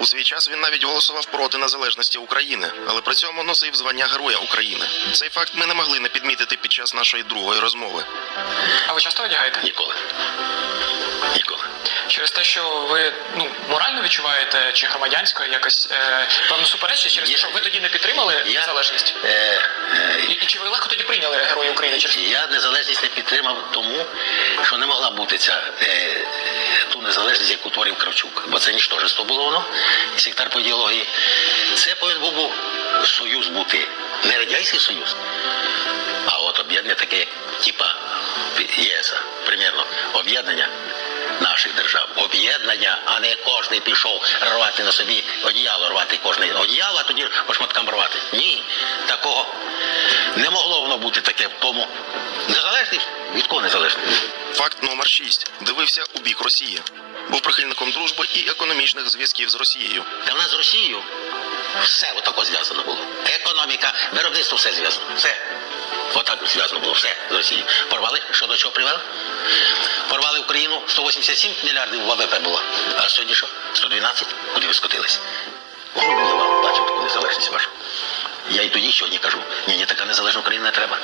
У свій час він навіть голосував проти незалежності України, але при цьому носив звання Героя України. Цей факт ми не могли не підмітити під час нашої другої розмови. А ви часто одягаєте? Ніколи. Ніколи. Через те, що ви ну морально відчуваєте чи громадянсько якось е, певну суперечність, через те, що ви тоді не підтримали Я- незалежність? Е, е, І, і чи ви легко тоді прийняли Героя України? Через Я незалежність не підтримав тому, що не могла бути ця е, ту незалежність, яку творив Кравчук. Бо це нічтожество було воно, сектар по ідеології. Це повинен був, союз бути. Не радянський союз, а от об'єднання таке, як типа ЄС, примірно, об'єднання наших держав. Об'єднання, а не кожний пішов рвати на собі одіяло, рвати кожний одіяло, а тоді по шматкам рвати. Ні, такого не могло воно бути таке в тому. Незалежний? Від кого незалежний? Факт номер 6. Дивився у бік Росії. Був прихильником дружби і економічних зв'язків з Росією. Та в нас з Росією все отако зв'язано було. Економіка, виробництво все зв'язано. Все. Отак зв'язано було все з Росією. Порвали, що до чого привели? Порвали Україну, 187 мільярдів ВВП було. А сьогодні що? 112? Куди ви скотились? О, я вам бачив таку незалежність вашу. Я і тоді сьогодні кажу, ні, ні, така незалежна Україна не треба.